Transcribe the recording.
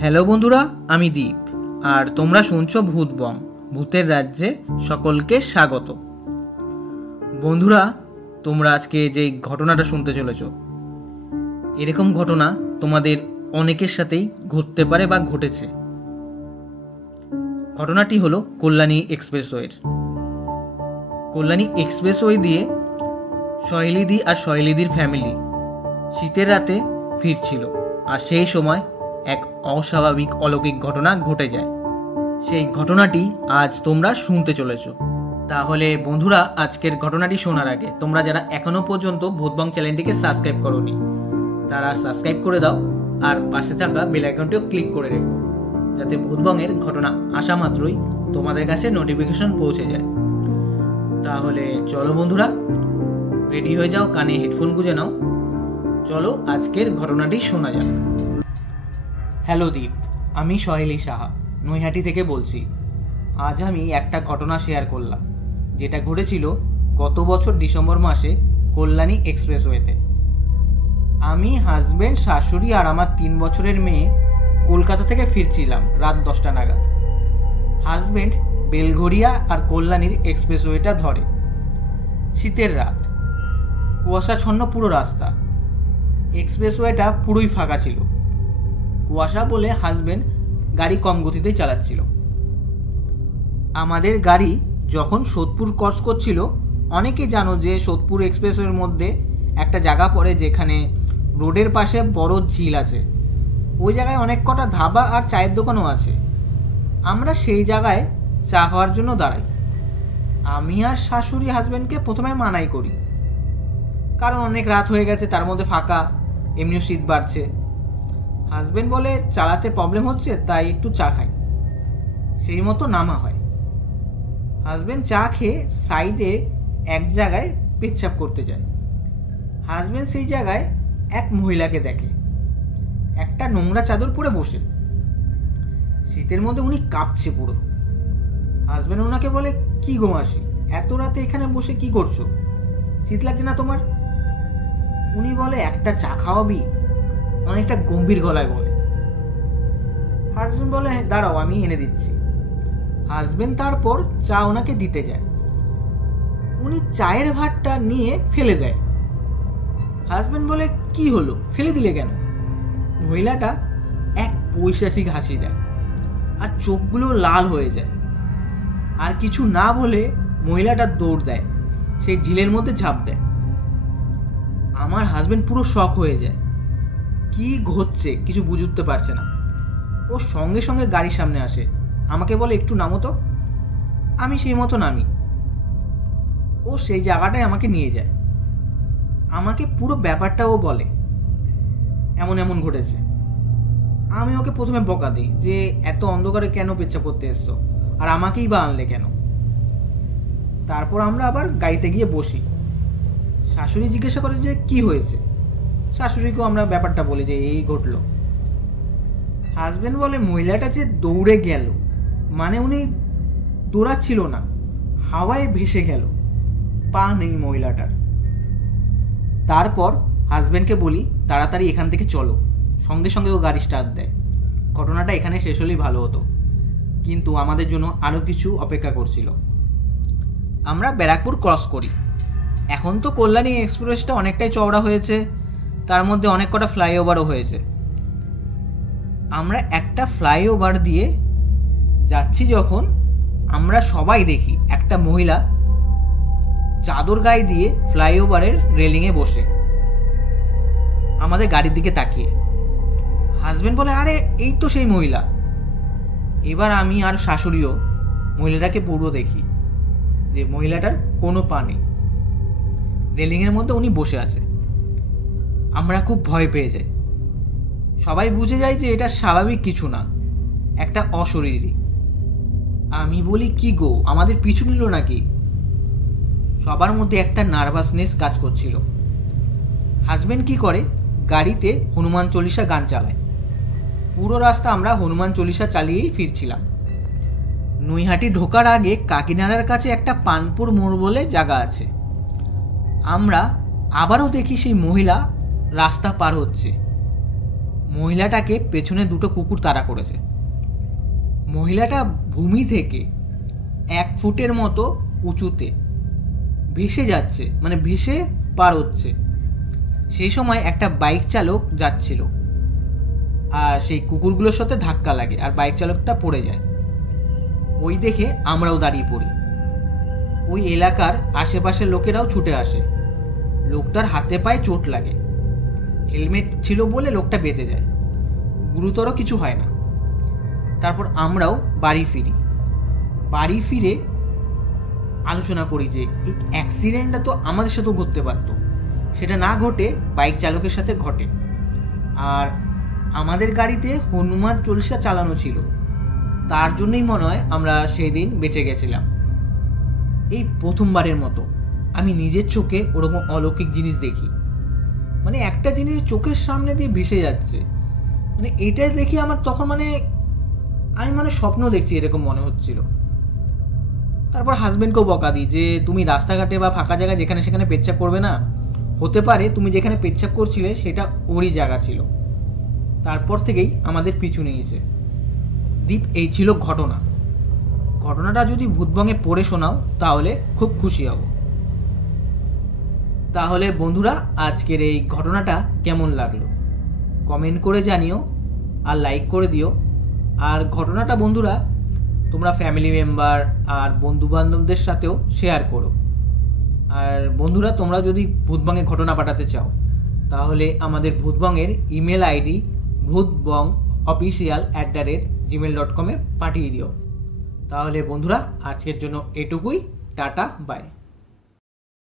Hello বন্ধুরা, আমি দীপ আর তোমরা শুনছো ভূত বম ভূতের রাজ্যে সকলকে স্বাগত। বন্ধুরা, তোমরা আজকে যে ঘটনাটা শুনতে চলেছ, এরকম ঘটনা তোমাদের অনেকের সাথেই ঘটতে পারে বা ঘটেছে। ঘটনাটি হলো কল্যাণী এক্সপ্রেসওয়ের। কল্যাণী এক্সপ্রেসওয়ে দিয়ে সহেলিদি আর সহেলিদির ফ্যামিলি শীতের রাতে ফিরছিল, আর সেই সময় এক অস্বাভাবিক অলৌকিক ঘটনা ঘটে যায়। সেই ঘটনাটি আজ তোমরা শুনতে চলেছ। তাহলে বন্ধুরা, আজকের ঘটনাটি শোনার আগে তোমরা যারা এখনো পর্যন্ত ভূতবং চ্যানেলটিকে সাবস্ক্রাইব করোনি, তারা সাবস্ক্রাইব করে দাও আর পাশে থাকা বেল আইকনটিও ক্লিক করে রেখো, যাতে ভূতবংয়ের ঘটনা আসা মাত্রই তোমাদের কাছে নোটিফিকেশন পৌঁছে যায়। তাহলে চলো বন্ধুরা, রেডি হয়ে যাও, কানে হেডফোন গুঁজে নাও, চলো আজকের ঘটনাটি শোনা যাক। হ্যালো দীপ, আমি সহেলি সাহা নৈহাটি থেকে বলছি। আজ আমি একটা ঘটনা শেয়ার করলাম, যেটা ঘটেছিল গত বছর ডিসেম্বর মাসে কল্যাণী এক্সপ্রেসওয়েতে। আমি, হাজব্যান্ড, শাশুড়ি আর আমার 3 বছরের মেয়ে কলকাতা থেকে ফিরছিলাম রাত 10টা নাগাদ। হাজব্যান্ড বেলঘরিয়া আর কল্যাণীর এক্সপ্রেসওয়েটা ধরে। শীতের রাত, কুয়াশাচ্ছন্ন পুরো রাস্তা। এক্সপ্রেসওয়েটা পুরোই ফাঁকা ছিল। কুয়াশা বলে হাজব্যান্ড গাড়ি কম গতিতেই চালাচ্ছিল। আমাদের গাড়ি যখন সোদপুর ক্রস করছিল, অনেকে জানো যে সোদপুর এক্সপ্রেসওয়ের মধ্যে একটা জায়গা পড়ে যেখানে রোডের পাশে বড় ঝিল আছে। ওই জায়গায় অনেক কটা ধাবা আর চায়ের দোকানও আছে। আমরা সেই জায়গায় চা খাওয়ার জন্য দাঁড়াই। আমি আর শাশুড়ি হাজব্যান্ডকে প্রথমে মানাই করি, কারণ অনেক রাত হয়ে গেছে, তার মধ্যে ফাঁকা, এমনিও শীত বাড়ছে। হাজব্যান্ড বলে চালাতে প্রবলেম হচ্ছে, তাই একটু চা খাই। সেই মতো নামা হয়। হাজব্যান্ড চা খেয়ে সাইডে এক জায়গায় পেচ্ছাপ করতে যায়। হাজব্যান্ড সেই জায়গায় এক মহিলাকে দেখে, একটা নোংরা চাদর পরে বসে। শীতের মধ্যে উনি কাঁপছে পুরো। হাজব্যান্ড ওনাকে বলে, কি গো মাসি, এত রাতে এখানে বসে কি করছো? শীত লাগছে না তোমার? উনি বলে, একটা চা খাওয়াবি? অনেকটা গম্ভীর গলায় বলে। হাজব্যান্ড বলে, দাঁড়াও আমি এনে দিচ্ছি। হাজব্যান্ড তারপর চা ওনাকে দিতে যায়। উনি চায়ের ভাতটা নিয়ে ফেলে দেয়। হাজব্যান্ড বলে, কি হলো, ফেলে দিলে কেন? মহিলাটা এক পৈশাচিক হাসি দেয় আর চোখগুলো লাল হয়ে যায়। আর কিছু না বলে মহিলাটা দৌড় দেয়, সেই ঝিলের মধ্যে ঝাঁপ দেয়। আমার হাজব্যান্ড পুরো শক হয়ে যায়, কি ঘটছে কিছু বুঝতে পারছে না। ও সঙ্গে সঙ্গে গাড়ির সামনে আসে, আমাকে বলে, একটু নামো তো। আমি সেই মতো নামি। ও সেই জায়গাটায় আমাকে নিয়ে যায়। আমাকে পুরো ব্যাপারটা ও বলে, এমন এমন ঘটেছে। আমি ওকে প্রথমে বকা দিই যে এত অন্ধকারে কেন পেচ্ছাপ করতে এসছো, আর আমাকেই বা আনলে কেন। তারপর আমরা আবার গাড়িতে গিয়ে বসি। শাশুড়ি জিজ্ঞাসা করে যে কি হয়েছে। শাশুড়িকেও আমরা ব্যাপারটা বলি যে এই ঘটলো। হাজব্যান্ড বলে, মহিলাটা যে দৌড়ে গেল, মানে উনি দৌড়াচ্ছিল না, হাওয়ায় ভেসে গেল, পা নেই মহিলাটার। তারপর হাজব্যান্ডকে বলি, তাড়াতাড়ি এখান থেকে চলো। সঙ্গে সঙ্গে ও গাড়ি স্টার্ট দেয়। ঘটনাটা এখানে শেষ হলেই ভালো হতো, কিন্তু আমাদের জন্য আরও কিছু অপেক্ষা করছিল। আমরা ব্যারাকপুর ক্রস করি। এখন তো কল্যাণী এক্সপ্রেসটা অনেকটাই চওড়া হয়েছে, তার মধ্যে অনেক কটা ফ্লাইওভারও হয়েছে। আমরা একটা ফ্লাইওভার দিয়ে যাচ্ছি যখন, আমরা সবাই দেখি একটা মহিলা চাদর গায়ে দিয়ে ফ্লাইওভারের রেলিংয়ে বসে আমাদের গাড়ির দিকে তাকিয়ে। হাজব্যান্ড বলে, আরে এই তো সেই মহিলা। এবার আমি আর শাশুড়িও মহিলাটাকে পুরো দেখি যে মহিলাটার কোনো পা নেই, রেলিংয়ের মধ্যে উনি বসে আছে। আমরা খুব ভয় পেয়ে যাই। সবাই বুঝে যায় যে এটা স্বাভাবিক কিছু না, একটা অশরীরী। আমি বলি, কি গো, আমাদের পিছু নিল নাকি? সবার মধ্যে একটা নার্ভাসনেস কাজ করছিল। হাজব্যান্ড কি করে, গাড়িতে হনুমান চল্লিশা গান চালায়। পুরো রাস্তা আমরা হনুমান চল্লিশা চালিয়েই ফিরছিলাম। নৈহাটি ঢোকার আগে কাকিনাড়ার কাছে একটা পানপুর মোড় বলে জায়গা আছে। আমরা আবারও দেখি সেই মহিলা রাস্তা পার হচ্ছে। মহিলাটাকে পেছনে দুটো কুকুর তাড়া করেছে। মহিলাটা ভূমি থেকে 1 ফুটের মতো উঁচুতে ভেসে যাচ্ছে, মানে ভেসে পার হচ্ছে। সেই সময় একটা বাইক চালক যাচ্ছিল, আর সেই কুকুরগুলোর সাথে ধাক্কা লাগে আর বাইক চালকটা পড়ে যায়। ওই দেখে আমরাও দাঁড়িয়ে পড়ি। ওই এলাকার আশেপাশের লোকেরাও ছুটে আসে। লোকটার হাতে পায়ে চোট লাগে, হেলমেট ছিল বলে লোকটা বেঁচে যায়, গুরুতর কিছু হয় না। তারপর আমরাও বাড়ি ফিরি। বাড়ি ফিরে আলোচনা করি যে এই অ্যাক্সিডেন্টটা তো আমাদের সাথেও ঘটতে পারতো, সেটা না ঘটে বাইক চালকের সাথে ঘটে। আর আমাদের গাড়িতে হনুমান চল্লিশা চালানো ছিল, তার জন্যই মনে হয় আমরা সেই দিন বেঁচে গেছিলাম। এই প্রথমবারের মতো আমি নিজের চোখে ওরকম অলৌকিক জিনিস দেখি, মানে একটা জিনিস চোখের সামনে দিয়ে ভেসে যাচ্ছে, মানে এটা দেখি আমার তখন আমি স্বপ্ন দেখছি এরকম মনে হচ্ছিল। তারপর হাজবেন্ডকেও বকা দিই যে তুমি রাস্তাঘাটে বা ফাঁকা জায়গায় যেখানে সেখানে পেচ্ছাপ করবে না, হতে পারে তুমি যেখানে পেচ্ছাপ করছিলে সেটা ওরই জায়গা ছিল। তারপর থেকেই আমাদের পিছু নিয়েছে। দীপ, এই ছিল ঘটনাটা যদি ভূতবঙ্গে পড়ে শোনাও তাহলে খুব খুশি হব। তাহলে বন্ধুরা, আজকের এই ঘটনাটা কেমন লাগলো কমেন্ট করে জানিও, আর লাইক করে দিও। আর ঘটনাটা বন্ধুরা তোমরা ফ্যামিলি মেম্বার আর বন্ধুবান্ধবদের সাথেও শেয়ার করো। আর বন্ধুরা, তোমরা যদি ভূতবঙ্গে ঘটনা পাঠাতে চাও তাহলে আমাদের ভূতবঙ্গের ইমেল আইডি bhutbongofficial@gmail.com পাঠিয়ে দিও। তাহলে বন্ধুরা, আজকের জন্য এটুকুই। টাটা, বাই।